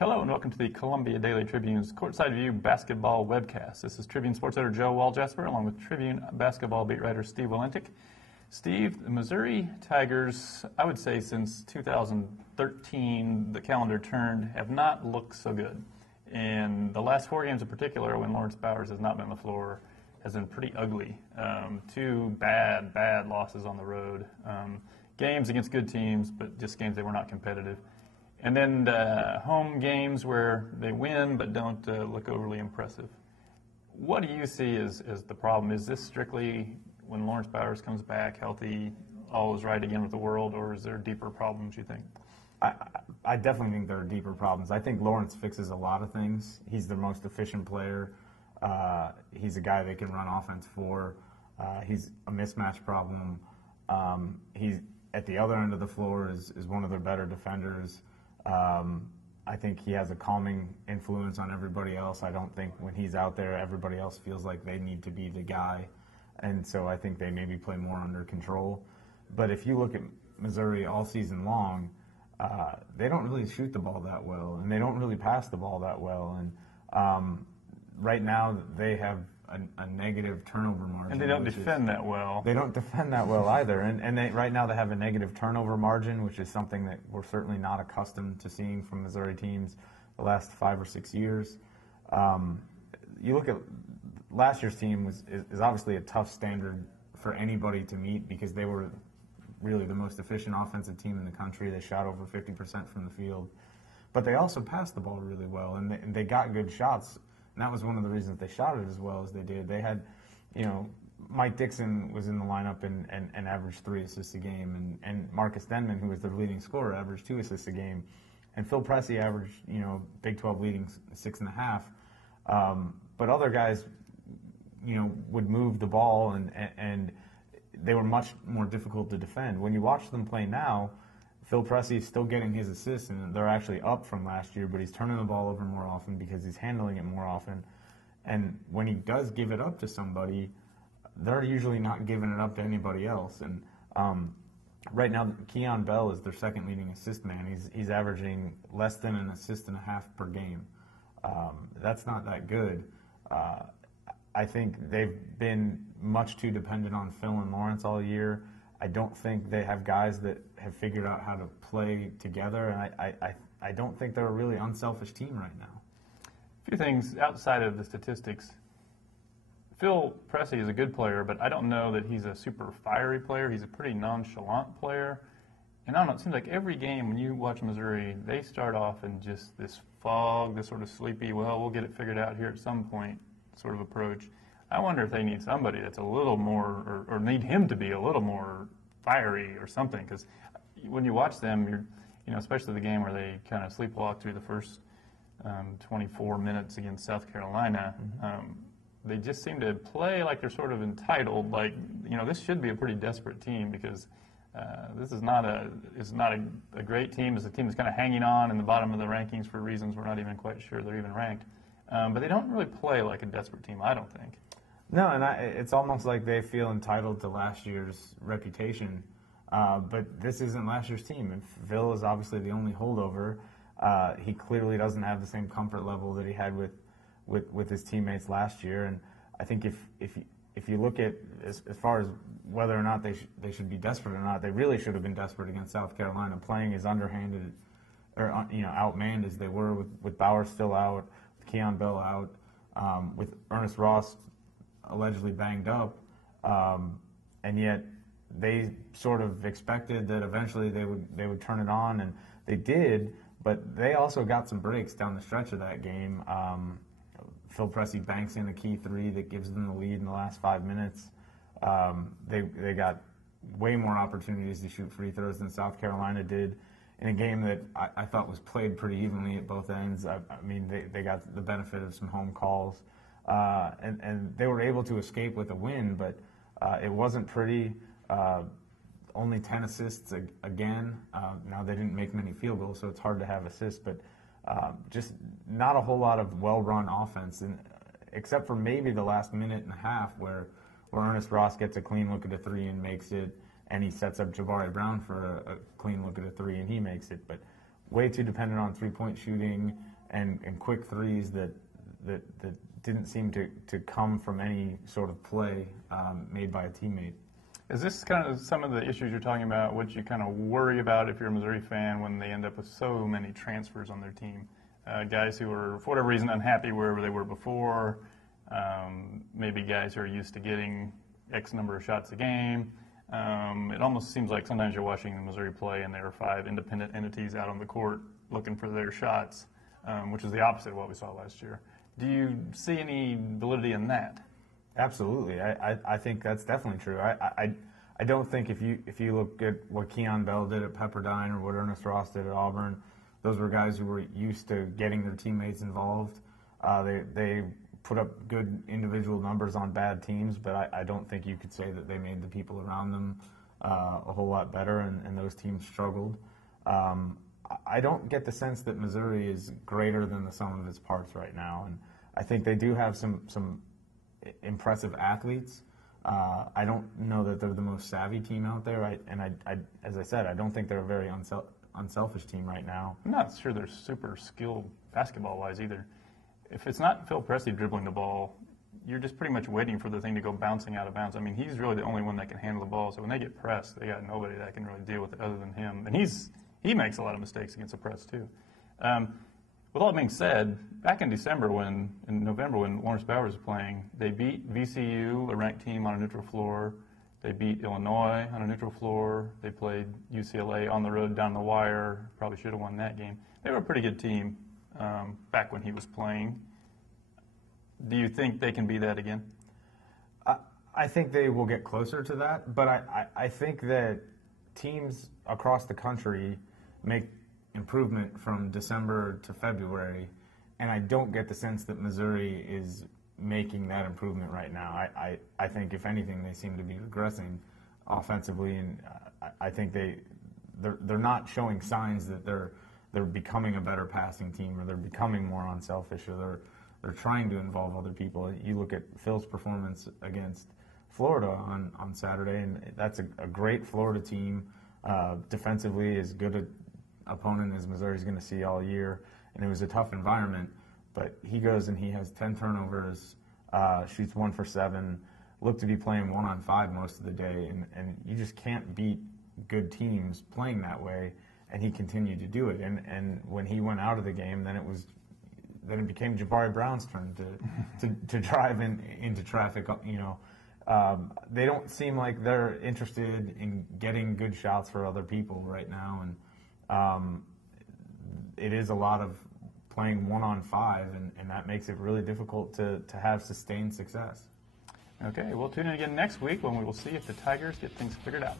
Hello and welcome to the Columbia Daily Tribune's Courtside View basketball webcast. This is Tribune sports editor Joe Walljasper along with Tribune basketball beat writer Steve Walentick. Steve, the Missouri Tigers, I would say since 2013 the calendar turned, have not looked so good. And the last 4 games in particular, when Lawrence Bowers has not been on the floor, has been pretty ugly. Two bad losses on the road. Games against good teams, but just games that were not competitive. And then home games where they win but don't look overly impressive. What do you see as the problem? Is this strictly when Lawrence Bowers comes back healthy, all is right again with the world, or is there deeper problems, you think? I definitely think there are deeper problems. I think Lawrence fixes a lot of things. He's their most efficient player. He's a guy they can run offense for. He's a mismatch problem. He's at the other end of the floor is one of their better defenders. I think he has a calming influence on everybody else. I don't think when he's out there, everybody else feels like they need to be the guy. And so I think they maybe play more under control. But if you look at Missouri all season long, they don't really shoot the ball that well, and they don't really pass the ball that well. And right now they have a negative turnover margin. And they don't defend that well. They don't defend that well either. And right now they have a negative turnover margin, which is something that we're certainly not accustomed to seeing from Missouri teams the last 5 or 6 years. You look at last year's team is obviously a tough standard for anybody to meet because they were really the most efficient offensive team in the country. They shot over 50% from the field. But they also passed the ball really well, and they got good shots. And that was one of the reasons they shot it as well as they did. They had, Mike Dixon was in the lineup and averaged 3 assists a game, and Marcus Denman, who was their leading scorer, averaged 2 assists a game, and Phil Pressey averaged, Big 12 leading 6.5. But other guys, would move the ball, and they were much more difficult to defend. When you watch them play now, Phil Pressey is still getting his assists, and they're actually up from last year, but he's turning the ball over more often because he's handling it more often. And when he does give it up to somebody, they're usually not giving it up to anybody else. And right now, Keon Bell is their second leading assist man. He's averaging less than an assist and a half per game. That's not that good. I think they've been much too dependent on Phil and Lawrence all year. I don't think they have guys that have figured out how to play together, and I don't think they're a really unselfish team right now. A few things outside of the statistics. Phil Pressey is a good player, but I don't know that he's a super fiery player. He's a pretty nonchalant player. And I don't know, it seems like every game when you watch Missouri, they start off in just this fog, this sort of sleepy, well, we'll get it figured out here at some point sort of approach. I wonder if they need somebody that's a little more, or need him to be a little more fiery or something, because when you watch them, especially the game where they kind of sleepwalk through the first 24 minutes against South Carolina, they just seem to play like they're sort of entitled, like, this should be a pretty desperate team because this is not a great team. It's a team that's kind of hanging on in the bottom of the rankings for reasons we're not even quite sure they're even ranked. But they don't really play like a desperate team, I don't think. No, and it's almost like they feel entitled to last year's reputation. But this isn't last year's team. And Phil is obviously the only holdover. He clearly doesn't have the same comfort level that he had with his teammates last year. And I think if you look at as far as whether or not they should be desperate or not, they really should have been desperate against South Carolina, playing as underhanded or outmanned as they were with Bauer still out, with Keon Bell out, with Ernest Ross allegedly banged up, and yet they sort of expected that eventually they would turn it on, and they did. But they also got some breaks down the stretch of that game. Phil Pressey banks in a key 3 that gives them the lead in the last 5 minutes. They got way more opportunities to shoot free throws than South Carolina did in a game that I thought was played pretty evenly at both ends. I mean, they got the benefit of some home calls. And they were able to escape with a win, but it wasn't pretty. Only 10 assists again. Now, they didn't make many field goals, so it's hard to have assists, but just not a whole lot of well-run offense, and except for maybe the last minute and a half where Ernest Ross gets a clean look at a 3 and makes it, and he sets up Jabari Brown for a clean look at a 3 and he makes it. But way too dependent on three-point shooting. and quick threes that didn't seem to come from any sort of play made by a teammate. Is this kind of some of the issues you're talking about, what you kind of worry about if you're a Missouri fan when they end up with so many transfers on their team? Guys who are, for whatever reason, unhappy wherever they were before, maybe guys who are used to getting X number of shots a game. It almost seems like sometimes you're watching the Missouri play and there are 5 independent entities out on the court looking for their shots, which is the opposite of what we saw last year. Do you see any validity in that? Absolutely. I think that's definitely true. I don't think if you look at what Keon Bell did at Pepperdine or what Ernest Ross did at Auburn, those were guys who were used to getting their teammates involved. They put up good individual numbers on bad teams, but I don't think you could say that they made the people around them a whole lot better, and those teams struggled. I don't get the sense that Missouri is greater than the sum of its parts right now, and I think they do have some impressive athletes. I don't know that they're the most savvy team out there, as I said, I don't think they're a very unselfish team right now. I'm not sure they're super skilled basketball-wise either. If it's not Phil Pressey dribbling the ball, you're just pretty much waiting for the thing to go bouncing out of bounds. I mean, he's really the only one that can handle the ball, so when they get pressed, they got nobody that can really deal with it other than him. And he makes a lot of mistakes against the press, too. With all that being said, back in November when Lawrence Bowers was playing, they beat VCU, a ranked team, on a neutral floor. They beat Illinois on a neutral floor. They played UCLA on the road down the wire. Probably should have won that game. They were a pretty good team back when he was playing. Do you think they can be that again? I think they will get closer to that, but I think that teams across the country make improvement from December to February, and I don't get the sense that Missouri is making that improvement right now. I think, if anything, they seem to be regressing offensively, and I think they're not showing signs that they're becoming a better passing team, or they're becoming more unselfish, or they're trying to involve other people. You look at Phil's performance against Florida on Saturday, and that's a great Florida team. Defensively, as good an opponent as Missouri's going to see all year, and it was a tough environment. But he goes and he has 10 turnovers, shoots 1 for 7, looked to be playing 1-on-5 most of the day, and you just can't beat good teams playing that way. And he continued to do it. And when he went out of the game, then it became Jabari Brown's turn to drive into traffic. They don't seem like they're interested in getting good shots for other people right now, and it is a lot of playing 1-on-5, and that makes it really difficult to have sustained success. Okay, we'll tune in again next week when we will see if the Tigers get things figured out.